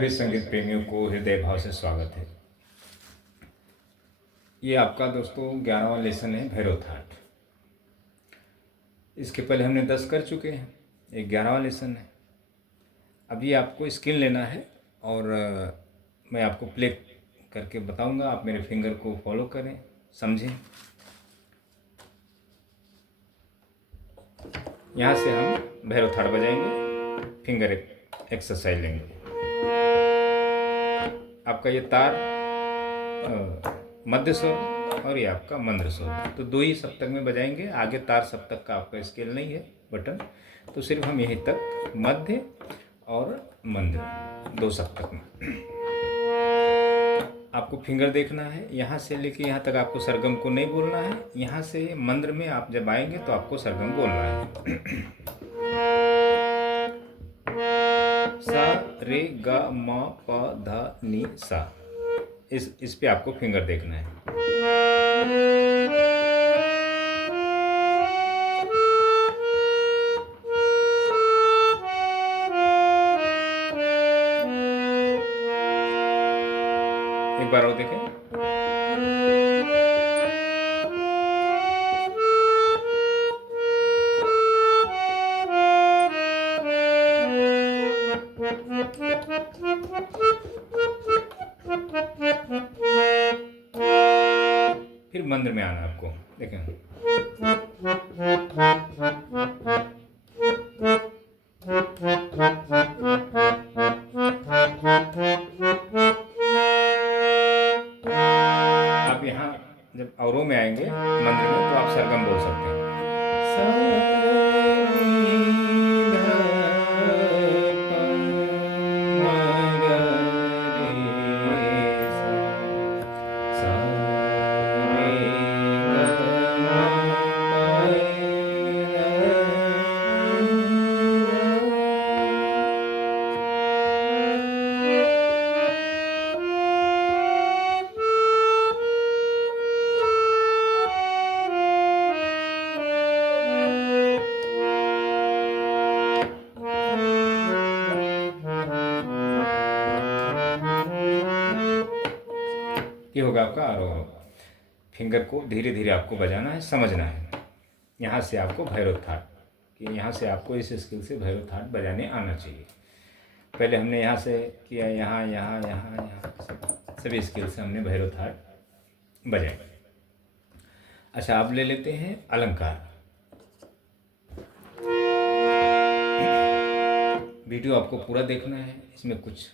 सभी संगीत प्रेमियों को हृदय भाव से स्वागत है। ये आपका दोस्तों 11वां लेसन है भैरव थाट। इसके पहले हमने 10 कर चुके हैं, ये 11वां लेसन है। अभी आपको स्केल लेना है और मैं आपको प्ले करके बताऊंगा, आप मेरे फिंगर को फॉलो करें, समझें। यहाँ से हम भैरव थाट बजाएंगे, फिंगर एक्सरसाइज लेंगे। आपका ये तार मध्य स्वर और ये आपका मंद्र स्वर, तो 2 ही सप्तक में बजाएंगे। आगे तार सप्तक का आपका स्केल नहीं है बटन, तो सिर्फ हम यहीं तक मध्य और मंद्र 2 सप्तक में। आपको फिंगर देखना है, यहाँ से लेके यहाँ तक आपको सरगम को नहीं बोलना है। यहाँ से मंद्र में आप जब आएंगे तो आपको सरगम बोलना है। सा रे ग म प ध नि सा, इस पे आपको फिंगर देखना है। एक बार और देखें। फिर मंद्र में आना आपको, देखें। आप यहाँ जब अवरोह में आएंगे मंद्र में तो आप सरगम बोल सकते हैं। ये होगा आपका आरोह। फिंगर को धीरे धीरे आपको बजाना है, समझना है। यहाँ से आपको भैरव थाट, कि यहाँ से आपको इस स्किल से भैरव थाट बजाने आना चाहिए। पहले हमने यहाँ से किया, यहाँ यहाँ यहाँ यहाँ सभी स्किल से हमने भैरव थाट बजाए। अच्छा, आप ले लेते हैं अलंकार। वीडियो आपको पूरा देखना है, इसमें कुछ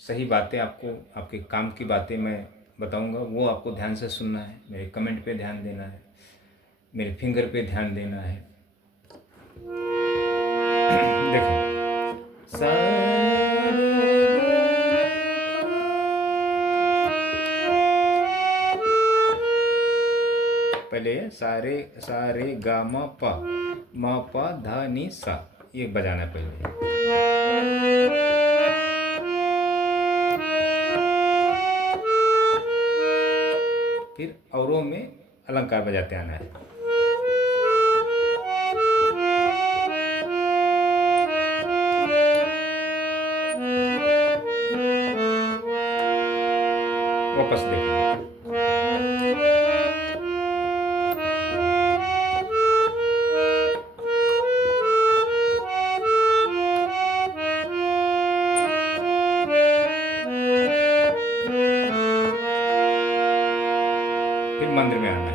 सही बातें आपको, आपके काम की बातें मैं बताऊंगा, वो आपको ध्यान से सुनना है। मेरे कमेंट पे ध्यान देना है, मेरे फिंगर पे ध्यान देना है। देखो, पहले सारे सारे गा म प ध नि सा, ये बजाना पहले। फिर अवरोह में अलंकार बजाते आना है। वापस देखो। फिर मंदिर में आना है।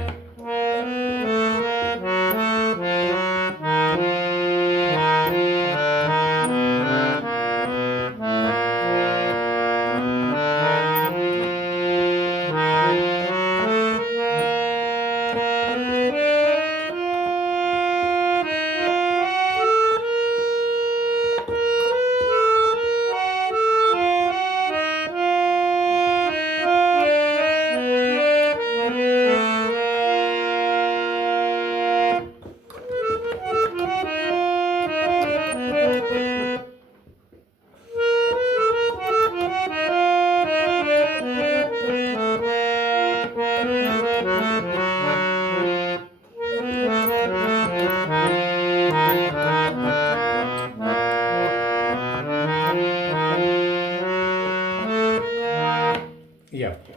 ये आपको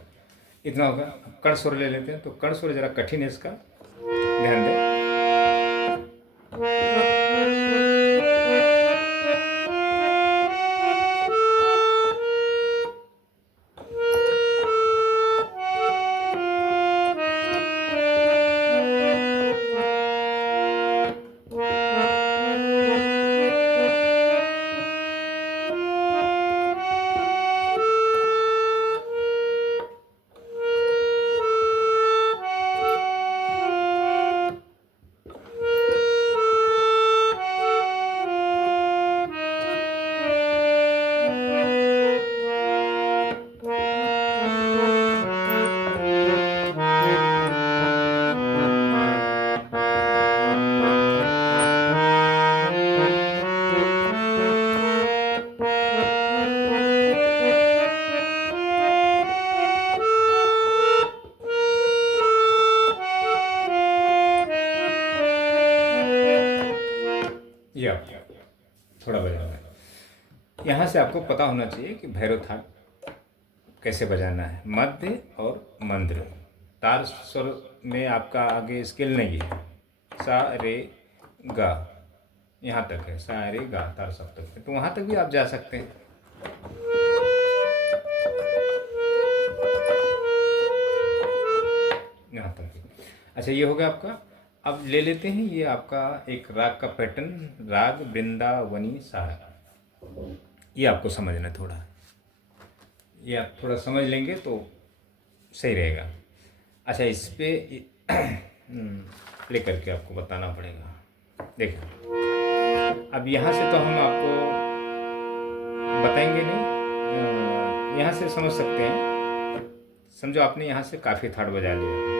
इतना होगा। अब कर्ण स्वर ले लेते हैं, तो कर्ण स्वर जरा कठिन है, इसका ध्यान दें। ये आपको थोड़ा बजाना है। यहाँ से आपको पता होना चाहिए कि भैरव थाट कैसे बजाना है। मध्य और मंद्र, तार स्वर में आपका आगे स्केल नहीं है। सा रे गा, यहाँ तक है। सा रे गा तार सप्तक है, तो वहाँ तक भी आप जा सकते हैं। यहाँ तक। अच्छा, ये हो गया आपका। अब ले लेते हैं ये आपका एक राग का पैटर्न, राग वृंदावनी सा। ये आपको समझना है थोड़ा, ये आप थोड़ा समझ लेंगे तो सही रहेगा। अच्छा, इस पे प्ले करके आपको बताना पड़ेगा। देखिए, अब यहाँ से तो हम आपको बताएंगे नहीं, यहाँ से समझ सकते हैं। समझो आपने यहाँ से काफ़ी थाट बजा लिया।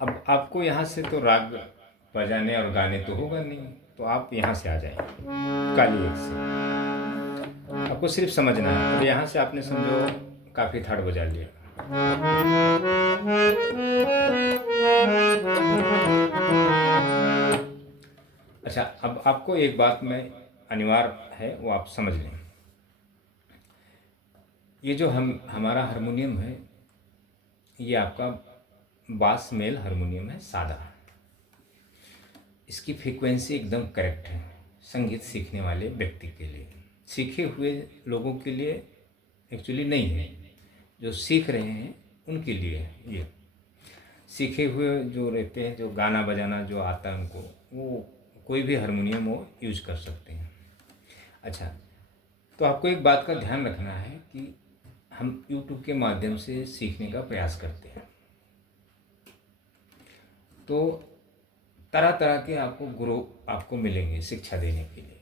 अब आपको यहाँ से तो राग बजाने और गाने तो होगा नहीं, तो आप यहाँ से आ जाएंगे काली एक से। आपको सिर्फ समझना है। और यहाँ से आपने समझो काफ़ी थाट बजा लिया। अच्छा, अब आपको एक बात में अनिवार्य है, वो आप समझ लें। ये जो हमारा हारमोनियम है, ये आपका बास मेल हारमोनियम है, सादा। इसकी फ्रीक्वेंसी एकदम करेक्ट है संगीत सीखने वाले व्यक्ति के लिए। सीखे हुए लोगों के लिए एक्चुअली नहीं है, जो सीख रहे हैं उनके लिए है। ये सीखे हुए जो रहते हैं, जो गाना बजाना जो आता है उनको, वो कोई भी हारमोनियम वो यूज कर सकते हैं। अच्छा, तो आपको एक बात का ध्यान रखना है कि हम YouTube के माध्यम से सीखने का प्रयास करते हैं, तो तरह तरह के आपको गुरु आपको मिलेंगे शिक्षा देने के लिए।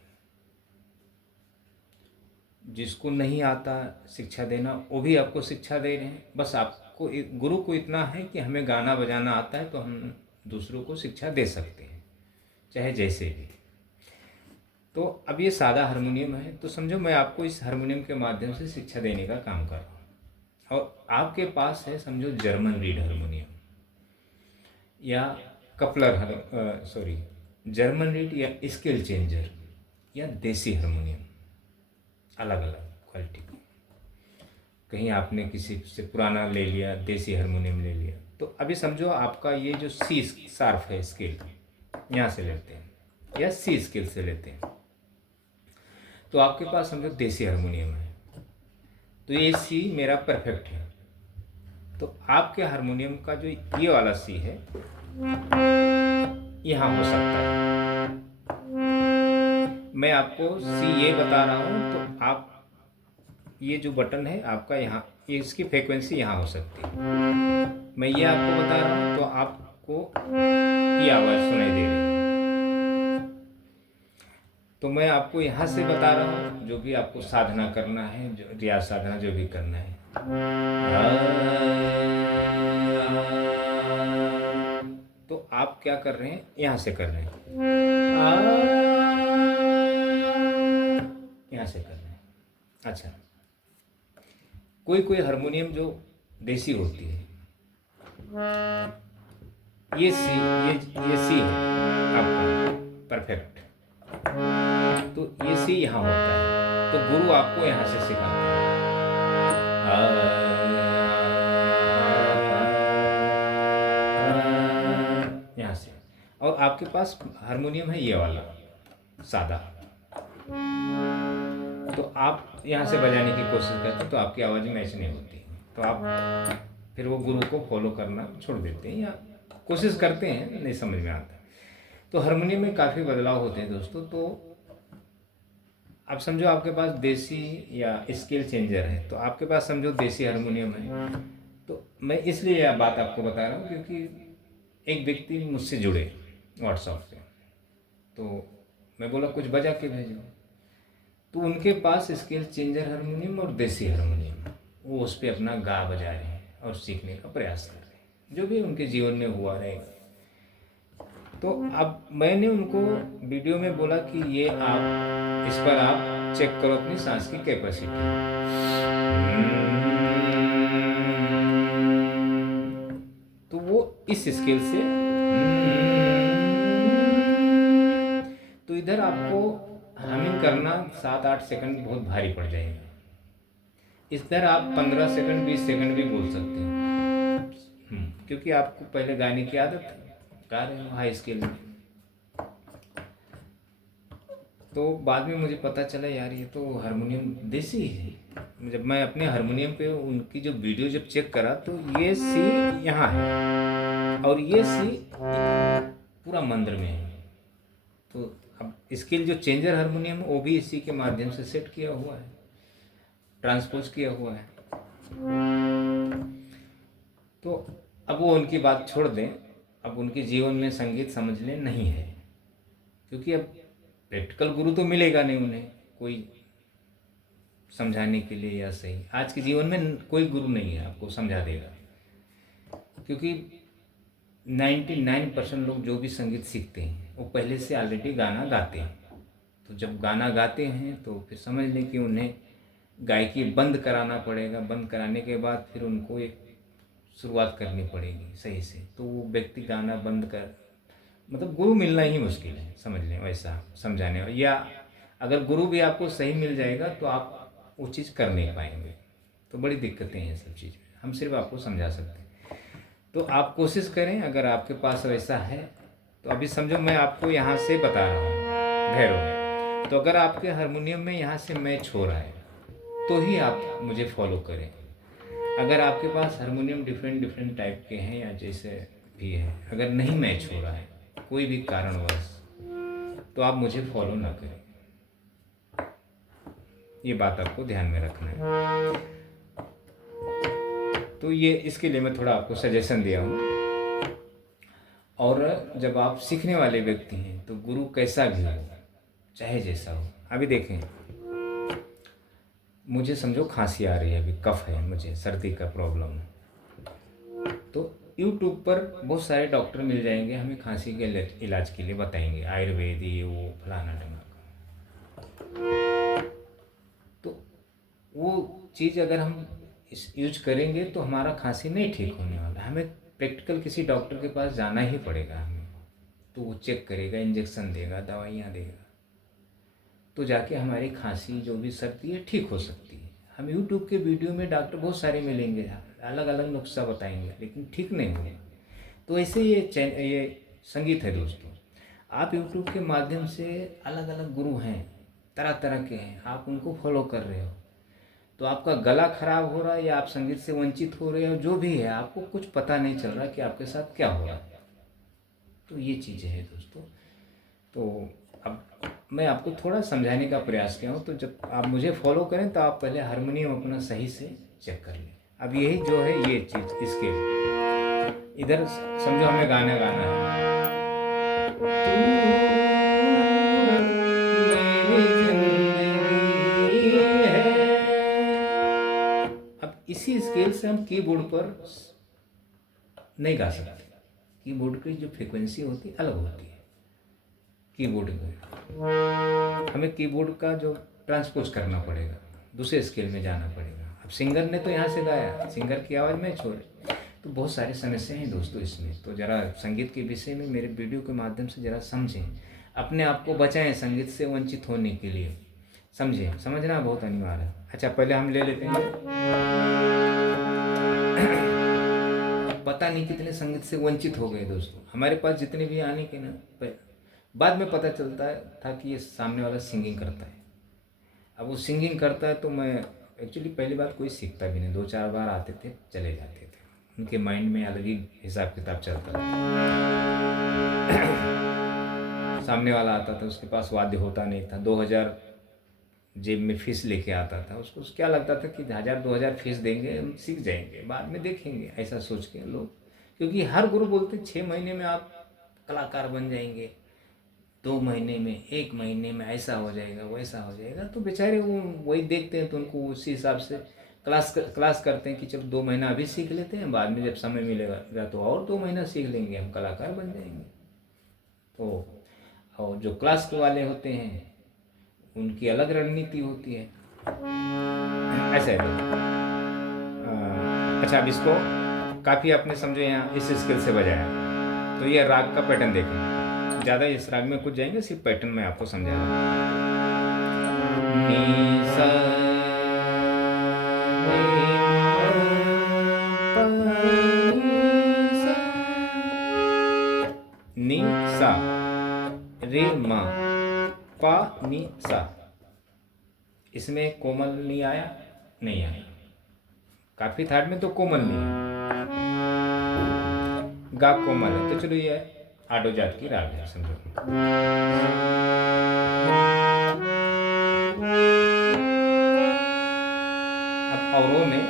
जिसको नहीं आता शिक्षा देना, वो भी आपको शिक्षा दे रहे हैं। बस आपको गुरु को इतना है कि हमें गाना बजाना आता है, तो हम दूसरों को शिक्षा दे सकते हैं, चाहे जैसे भी। तो अब ये सादा हारमोनियम है, तो समझो मैं आपको इस हारमोनियम के माध्यम से शिक्षा देने का काम कर रहा हूँ। और आपके पास है समझो जर्मन रीड हारमोनियम या कपलर जर्मन रीड या स्केल चेंजर या देसी हारमोनियम, अलग अलग क्वालिटी का। कहीं आपने किसी से पुराना ले लिया, देसी हारमोनियम ले लिया, तो अभी समझो आपका ये जो सी शार्प है स्केल, यहाँ से लेते हैं या सी स्केल से लेते हैं, तो आपके पास समझो देसी हारमोनियम है, तो ये सी मेरा परफेक्ट है। तो आपके हारमोनियम का जो ये वाला सी है, यहाँ हो सकता है। मैं आपको सी ये बता रहा हूँ, तो आप ये जो बटन है आपका यहाँ, ये इसकी फ्रीक्वेंसी यहाँ हो सकती है। मैं ये आपको बता रहा हूँ, तो आपको ये आवाज़ सुनाई दे रही है। तो मैं आपको यहाँ से बता रहा हूँ, जो भी आपको साधना करना है, जो रियाज साधना जो भी करना है, तो आप क्या कर रहे हैं, यहाँ से कर रहे हैं। यहाँ से कर रहे हैं। अच्छा, कोई कोई हारमोनियम जो देसी होती है, ये सी है आपका परफेक्ट, तो ये सी यहाँ होता है, तो गुरु आपको यहाँ से सिखाते हैं। यहाँ से, और आपके पास हारमोनियम है ये वाला सादा, तो आप यहाँ से बजाने की कोशिश करते हैं तो आपकी आवाज़ मैच नहीं होती, तो आप फिर वो गुरु को फॉलो करना छोड़ देते हैं या कोशिश करते हैं, नहीं समझ में आता। तो हारमोनियम में काफ़ी बदलाव होते हैं दोस्तों। तो आप समझो आपके पास देसी या स्केल चेंजर है, तो आपके पास समझो देसी हारमोनियम है, तो मैं इसलिए यह बात आपको बता रहा हूँ क्योंकि एक व्यक्ति मुझसे जुड़े व्हाट्सएप पे, तो मैं बोला कुछ बजा के भेजो, तो उनके पास स्केल चेंजर हारमोनियम और देसी हारमोनियम, वो उस पर अपना गा बजा रहे हैं और सीखने का प्रयास कर रहे हैं, जो भी उनके जीवन में हुआ रहेगा। तो अब मैंने उनको वीडियो में बोला कि ये आप इस पर आप चेक करो अपनी सांस की कैपेसिटी। तो वो इस स्केल से, तो इधर आपको हमिंग करना 7-8 सेकंड बहुत भारी पड़ जाएगा। इधर आप 15 सेकंड 20 सेकंड भी बोल सकते हो, क्योंकि आपको पहले गाने की आदत है, गा रहे हो हाई स्केल में। तो बाद में मुझे पता चला यार ये तो हारमोनियम देसी है। जब मैं अपने हारमोनियम पे उनकी जो वीडियो जब चेक करा तो ये सी यहाँ है और ये सी पूरा मंद्र में है। तो अब स्केल जो चेंजर हारमोनियम वो भी इसी के माध्यम से सेट किया हुआ है, ट्रांसपोज किया हुआ है। तो अब वो उनकी बात छोड़ दें, अब उनके जीवन में संगीत समझने नहीं है, क्योंकि अब प्रैक्टिकल गुरु तो मिलेगा नहीं उन्हें कोई समझाने के लिए या सही। आज के जीवन में कोई गुरु नहीं है आपको समझा देगा, क्योंकि 99% लोग जो भी संगीत सीखते हैं वो पहले से ऑलरेडी गाना गाते हैं। तो जब गाना गाते हैं तो फिर समझ लें कि उन्हें गायकी बंद कराना पड़ेगा, बंद कराने के बाद फिर उनको एक शुरुआत करनी पड़ेगी सही से। तो वो व्यक्ति गाना बंद कर, मतलब गुरु मिलना ही मुश्किल है, समझ लें वैसा समझाने। या अगर गुरु भी आपको सही मिल जाएगा तो आप वो चीज़ कर नहीं पाएंगे। तो बड़ी दिक्कतें हैं सब चीज़ में, हम सिर्फ आपको समझा सकते हैं। तो आप कोशिश करें, अगर आपके पास वैसा है तो अभी समझो मैं आपको यहाँ से बता रहा हूँ भैरव में, तो अगर आपके हारमोनियम में यहाँ से मैच हो रहा है तो ही आप मुझे फॉलो करें। अगर आपके पास हारमोनियम डिफरेंट टाइप के हैं या जैसे भी है, अगर नहीं मैच हो रहा है कोई भी कारणवश, तो आप मुझे फॉलो ना करें। ये बात आपको ध्यान में रखना है। तो ये इसके लिए मैं थोड़ा आपको सजेशन दिया हूँ। और जब आप सीखने वाले व्यक्ति हैं तो गुरु कैसा भी हो, चाहे जैसा हो। अभी देखें, मुझे समझो खांसी आ रही है, अभी कफ है, मुझे सर्दी का प्रॉब्लम है, तो यूट्यूब पर बहुत सारे डॉक्टर मिल जाएंगे, हमें खांसी के इलाज के लिए बताएंगे, आयुर्वेद ये वो फलाना ढंगा का। तो वो चीज़ अगर हम यूज करेंगे तो हमारा खांसी नहीं ठीक होने वाला, हमें प्रैक्टिकल किसी डॉक्टर के पास जाना ही पड़ेगा हमें। तो वो चेक करेगा, इंजेक्शन देगा, दवाइयाँ देगा, तो जाके हमारी खांसी जो भी सर्दी है ठीक हो सकती है। हम यूट्यूब के वीडियो में डॉक्टर बहुत सारे मिलेंगे, अलग अलग नुस्खा बताएंगे, लेकिन ठीक नहीं होगा। तो ऐसे ये संगीत है दोस्तों। आप यूट्यूब के माध्यम से अलग अलग गुरु हैं, तरह तरह के हैं, आप उनको फॉलो कर रहे हो, तो आपका गला खराब हो रहा है या आप संगीत से वंचित हो रहे हो, जो भी है आपको कुछ पता नहीं चल रहा कि आपके साथ क्या हो रहा है। तो ये चीज़ें हैं दोस्तों। तो अब मैं आपको थोड़ा समझाने का प्रयास किया हूँ। तो जब आप मुझे फॉलो करें तो आप पहले हारमोनियम अपना सही से चेक कर लें। अब यही जो है ये चीज़, इसके इधर समझो हमें गाना गाना है, अब इसी स्केल से हम कीबोर्ड पर नहीं गा सकते। कीबोर्ड की जो फ्रीक्वेंसी होती है अलग होती है। कीबोर्ड में हमें कीबोर्ड का जो ट्रांसपोज करना पड़ेगा, दूसरे स्केल में जाना पड़ेगा। अब सिंगर ने तो यहाँ से गाया, सिंगर की आवाज़ में छोड़े, तो बहुत सारी समस्याएं हैं दोस्तों इसमें। तो ज़रा संगीत के विषय में मेरे वीडियो के माध्यम से ज़रा समझें, अपने आप को बचाएं संगीत से वंचित होने के लिए, समझें, समझना बहुत अनिवार्य है। अच्छा, पहले हम ले लेते हैं, पता नहीं कितने संगीत से वंचित हो गए दोस्तों। हमारे पास जितने भी आने के ना, बाद में पता चलता था कि ये सामने वाला सिंगिंग करता है। अब वो सिंगिंग करता है तो मैं एक्चुअली पहली बात कोई सीखता भी नहीं, 2-4 बार आते थे चले जाते थे, उनके माइंड में अलग ही हिसाब किताब चलता था। सामने वाला आता था, उसके पास वाद्य होता नहीं था, 2000 जेब में फीस लेके आता था, उसको क्या लगता था कि 1000-2000 फीस देंगे हम सीख जाएंगे, बाद में देखेंगे, ऐसा सोच के लोग। क्योंकि हर गुरु बोलते 6 महीने में आप कलाकार बन जाएंगे, 2 महीने में, 1 महीने में ऐसा हो जाएगा, वैसा हो जाएगा। तो बेचारे वो वही देखते हैं तो उनको उसी हिसाब से क्लास करते हैं कि चलो 2 महीना अभी सीख लेते हैं, बाद में जब समय मिलेगा तो और 2 महीना सीख लेंगे, हम कलाकार बन जाएंगे। तो और जो क्लास वाले होते हैं उनकी अलग रणनीति होती है, ऐसा है। अच्छा, अब इसको काफ़ी आपने समझो यहाँ इस स्केल से बजाया, तो ये राग का पैटर्न देखें, ज़्यादा इस राग में कुछ जाएंगे, सिर्फ पैटर्न में आपको समझा रहा हूँ। नी सा नी सा रे मा पा नी सा, इसमें कोमल नहीं आया, नहीं आया। काफी थाट में तो कोमल नहीं है, गा कोमल है, तो चलो ये आडो जात की राग है, समझो। अब औरों में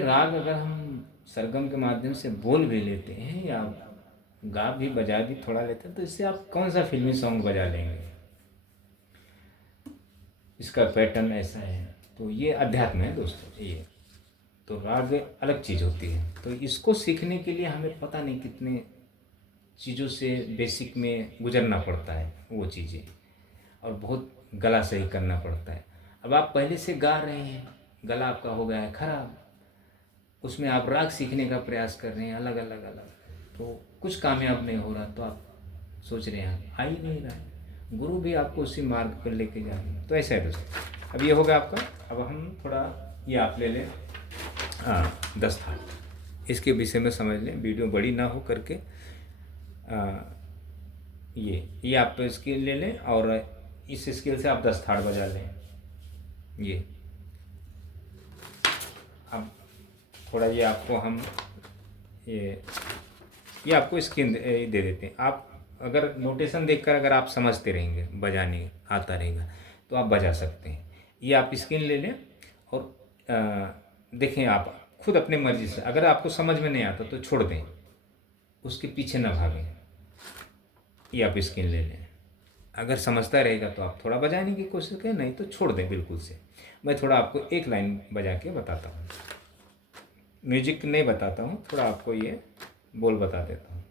राग अगर हम सरगम के माध्यम से बोल भी लेते हैं या गा भी बजा भी थोड़ा लेते हैं, तो इससे आप कौन सा फिल्मी सॉन्ग बजा लेंगे, इसका पैटर्न ऐसा है। तो ये अध्यात्म है दोस्तों, ये तो राग अलग चीज़ होती है। तो इसको सीखने के लिए हमें पता नहीं कितने चीज़ों से बेसिक में गुजरना पड़ता है वो चीज़ें, और बहुत गला सही करना पड़ता है। अब आप पहले से गा रहे हैं, गला आपका हो गया है खराब, उसमें आप राग सीखने का प्रयास कर रहे हैं अलग अलग, तो कुछ कामयाब नहीं हो रहा, तो आप सोच रहे हैं आ ही नहीं रहा है, गुरु भी आपको उसी मार्ग पर लेके जा रहे हैं। तो ऐसा है दोस्तों। अब ये होगा आपका। अब हम थोड़ा ये आप ले लें 10 थाट, इसके विषय में समझ लें, वीडियो बड़ी ना हो करके। ये आप स्केल ले लें और इस स्केल से आप 10 थाट बजा लें। ये अब थोड़ा ये आपको हम ये आपको स्केल दे देते हैं। आप अगर नोटेशन देखकर अगर आप समझते रहेंगे, बजाने आता रहेगा, तो आप बजा सकते हैं। ये आप स्केल ले लें और देखें आप खुद अपने मर्जी से। अगर आपको समझ में नहीं आता तो छोड़ दें, उसके पीछे ना भागें। ये आप स्केल ले लें, अगर समझता रहेगा तो आप थोड़ा बजाने की कोशिश करें, नहीं तो छोड़ दें बिल्कुल से। मैं थोड़ा आपको एक लाइन बजा के बताता हूँ, म्यूजिक नहीं बताता हूँ, थोड़ा आपको ये बोल बता देता हूँ।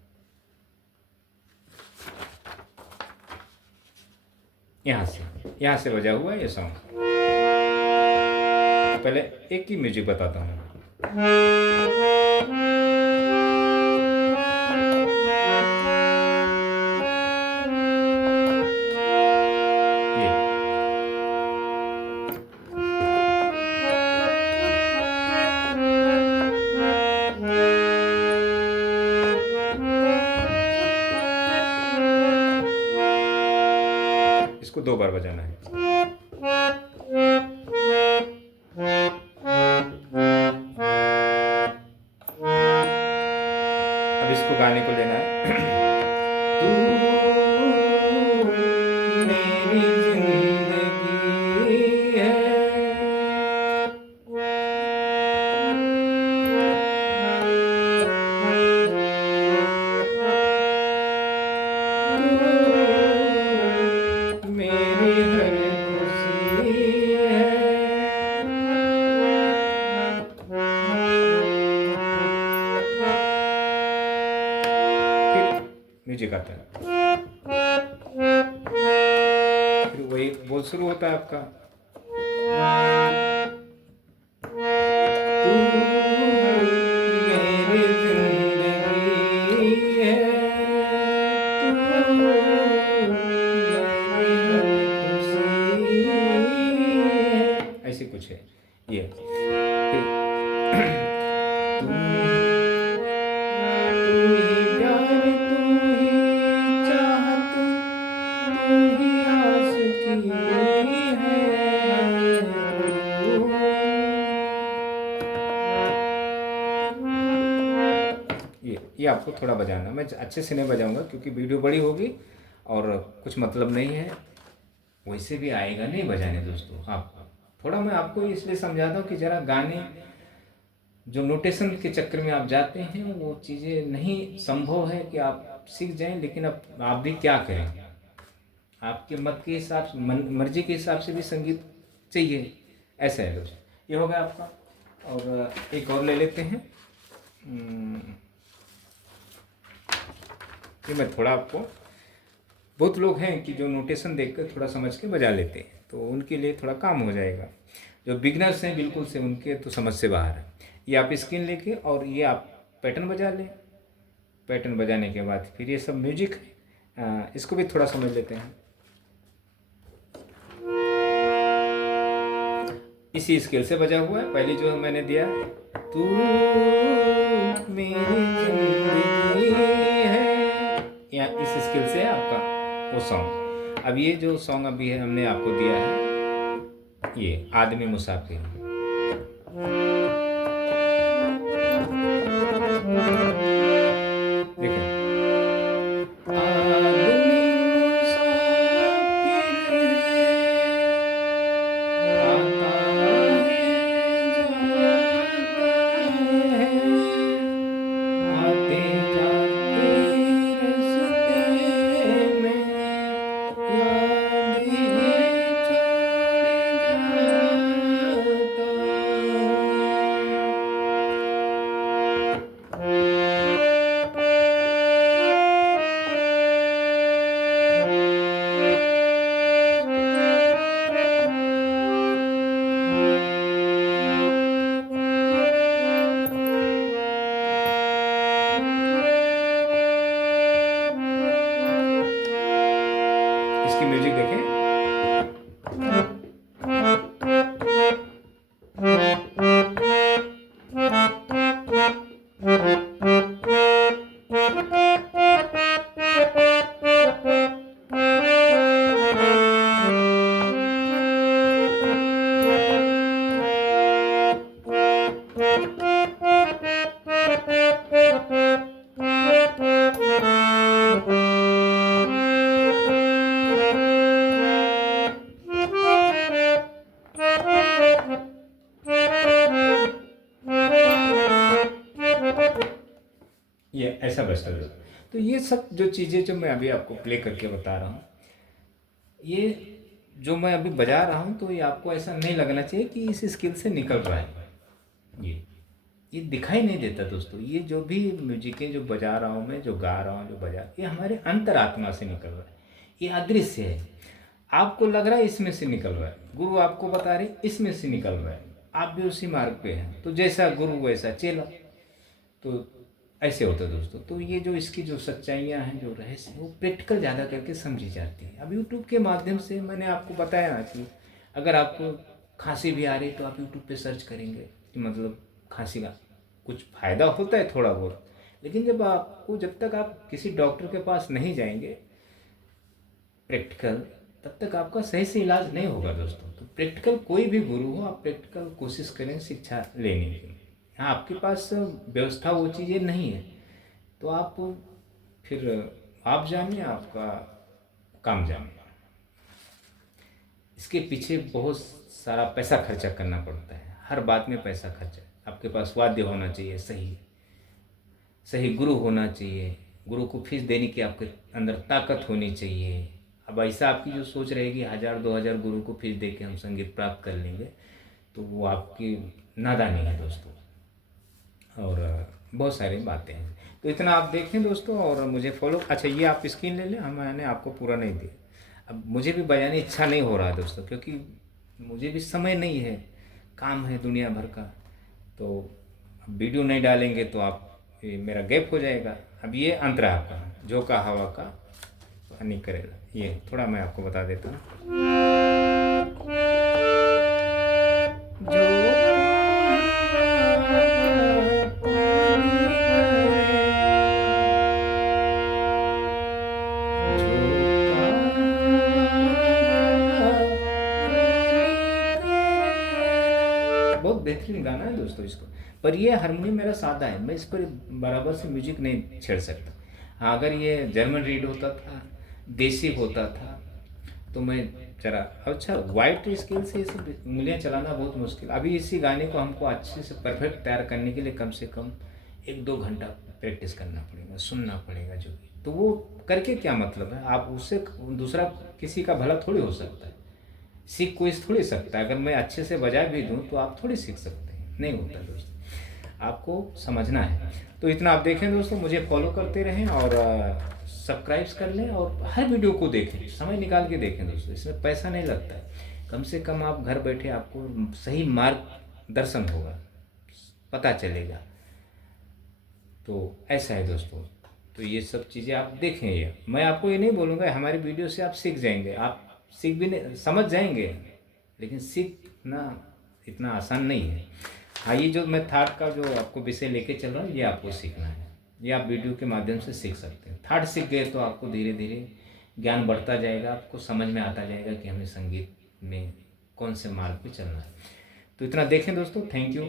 यहाँ से बजा हुआ ये सॉन्ग। पहले एक ही म्यूजिक बताता हूँ। ये इसको 2 बार बजाना है। अब इसको गाने को लेना है। तू मेरी जिंदगी है, तू मेरी हर खुशी है। फिर म्यूजिक आता है, फिर वही बोल शुरू होता है आपका। तू मेरी जिंदगी है, तू मेरी हर खुशी है, ऐसे कुछ है ये। फिर तू ही प्यार, तू ही चाहत, तू ही आशिकी है। ये आपको थोड़ा बजाना, मैं अच्छे से नहीं बजाऊंगा क्योंकि वीडियो बड़ी होगी और कुछ मतलब नहीं है, वैसे भी आएगा नहीं बजाने दोस्तों। आप थोड़ा मैं आपको इसलिए समझाता हूँ कि ज़रा गाने जो नोटेशन के चक्कर में आप जाते हैं वो चीज़ें नहीं संभव है कि आप सीख जाएं, लेकिन अब आप भी क्या करें, आपके मत के हिसाब से, मर्जी के हिसाब से भी संगीत चाहिए, ऐसा है दोस्त। ये हो गया आपका। और एक और ले लेते हैं। ये मैं थोड़ा आपको, बहुत लोग हैं कि जो नोटेशन देखकर थोड़ा समझ के बजा लेते हैं, तो उनके लिए थोड़ा काम हो जाएगा। जो बिगनर्स हैं बिल्कुल से, उनके तो समझ से बाहर है। ये आप स्क्रीन लेके और ये आप पैटर्न बजा लें। पैटर्न बजाने के बाद फिर ये सब म्यूजिक है, इसको भी थोड़ा समझ लेते हैं। इसी स्केल से बजा हुआ है, पहले जो मैंने दिया, तू मेरी जिंदगी है, या इस स्केल से है आपका वो सॉन्ग। अब ये जो सॉन्ग अभी है हमने आपको दिया है, ये आदमी मुसाफिर। देखिए, आदमी मुसाफिर है, आता है जाता है, आते जाते रास्ते में यादें छोड़ जाता इसकी म्यूजिक देखें। ये ऐसा बजता है। तो ये सब जो चीज़ें जो मैं अभी आपको प्ले करके बता रहा हूँ, ये जो मैं अभी बजा रहा हूँ, तो ये आपको ऐसा नहीं लगना चाहिए कि इस स्किल से निकल रहा है। ये दिखाई नहीं देता दोस्तों। ये जो भी म्यूजिकें जो बजा रहा हूँ मैं, जो गा रहा हूँ, जो बजा, ये हमारे अंतरात्मा से निकल रहा है। ये अदृश्य है। आपको लग रहा है इसमें से निकल रहा है, गुरु आपको बता रहे इसमें से निकल रहा है, आप भी उसी मार्ग पे हैं। तो जैसा गुरु वैसा चेला, तो ऐसे होता है दोस्तों। तो ये जो इसकी जो सच्चाइयाँ हैं, जो रहस्य हैं, वो प्रैक्टिकल ज़्यादा करके समझी जाती हैं। अब यूट्यूब के माध्यम से मैंने आपको बताया ना कि अगर आपको खांसी भी आ रही तो आप यूट्यूब पे सर्च करेंगे कि मतलब खांसी का कुछ फ़ायदा होता है थोड़ा बहुत, लेकिन जब तक आप किसी डॉक्टर के पास नहीं जाएंगे प्रैक्टिकल, तब तक आपका सही से इलाज नहीं होगा दोस्तों। तो प्रैक्टिकल कोई भी गुरु हो, आप प्रैक्टिकल कोशिश करें शिक्षा लेने की। हाँ, आपके पास व्यवस्था वो चीज़ें नहीं है तो आप फिर आप जानिए, आपका काम जानिए। इसके पीछे बहुत सारा पैसा खर्चा करना पड़ता है, हर बात में पैसा खर्चा। आपके पास वाद्य होना चाहिए, सही सही गुरु होना चाहिए, गुरु को फीस देने की आपके अंदर ताकत होनी चाहिए। अब ऐसा आपकी जो सोच रहेगी 1000-2000 गुरु को फीस दे के हम संगीत प्राप्त कर लेंगे, तो वो आपकी नादानी है दोस्तों। और बहुत सारी बातें हैं। तो इतना आप देखें दोस्तों और मुझे फॉलो। अच्छा, ये आप स्क्रीन ले लें, मैंने आपको पूरा नहीं दिया। अब मुझे भी बयानी इच्छा नहीं हो रहा है दोस्तों, क्योंकि मुझे भी समय नहीं है, काम है दुनिया भर का। तो अब वीडियो नहीं डालेंगे तो आप ये मेरा गैप हो जाएगा। अब ये अंतर है आपका, जो का हवा का हानि करेगा। ये थोड़ा मैं आपको बता देता हूँ। बहुत बेहतरीन गाना है दोस्तों इसको। पर ये हारमोनियम मेरा सादा है, मैं इस पर बराबर से म्यूजिक नहीं छेड़ सकता। हाँ, अगर ये जर्मन रीड होता था, देसी होता था, तो मैं जरा अच्छा वाइट स्केल से इसे उंगलियाँ चलाना बहुत मुश्किल। अभी इसी गाने को हमको अच्छे से परफेक्ट तैयार करने के लिए कम से कम 1-2 घंटा प्रैक्टिस करना पड़ेगा, सुनना पड़ेगा जो भी। तो वो करके क्या मतलब है, आप उससे दूसरा किसी का भला थोड़ी हो सकता है, सीख कोई थोड़ी सकता है। अगर मैं अच्छे से बजा भी दूं तो आप थोड़ी सीख सकते हैं, नहीं होता दोस्तों, आपको समझना है। तो इतना आप देखें दोस्तों, मुझे फॉलो करते रहें और सब्सक्राइब कर लें और हर वीडियो को देखें, समय निकाल के देखें दोस्तों। इसमें पैसा नहीं लगता है, कम से कम आप घर बैठे आपको सही मार्गदर्शन होगा, पता चलेगा। तो ऐसा है दोस्तों। तो ये सब चीज़ें आप देखें। ये मैं आपको ये नहीं बोलूँगा हमारी वीडियो से आप सीख जाएंगे, आप सीख भी नहीं समझ जाएंगे, लेकिन सीखना इतना आसान नहीं है। हाँ, ये जो मैं थॉट का जो आपको विषय लेके चल रहा हूँ, ये आपको सीखना है। ये आप वीडियो के माध्यम से सीख सकते हैं। थॉट सीख गए तो आपको धीरे धीरे ज्ञान बढ़ता जाएगा, आपको समझ में आता जाएगा कि हमें संगीत में कौन से मार्ग पे चलना है। तो इतना देखें दोस्तों। Thank you.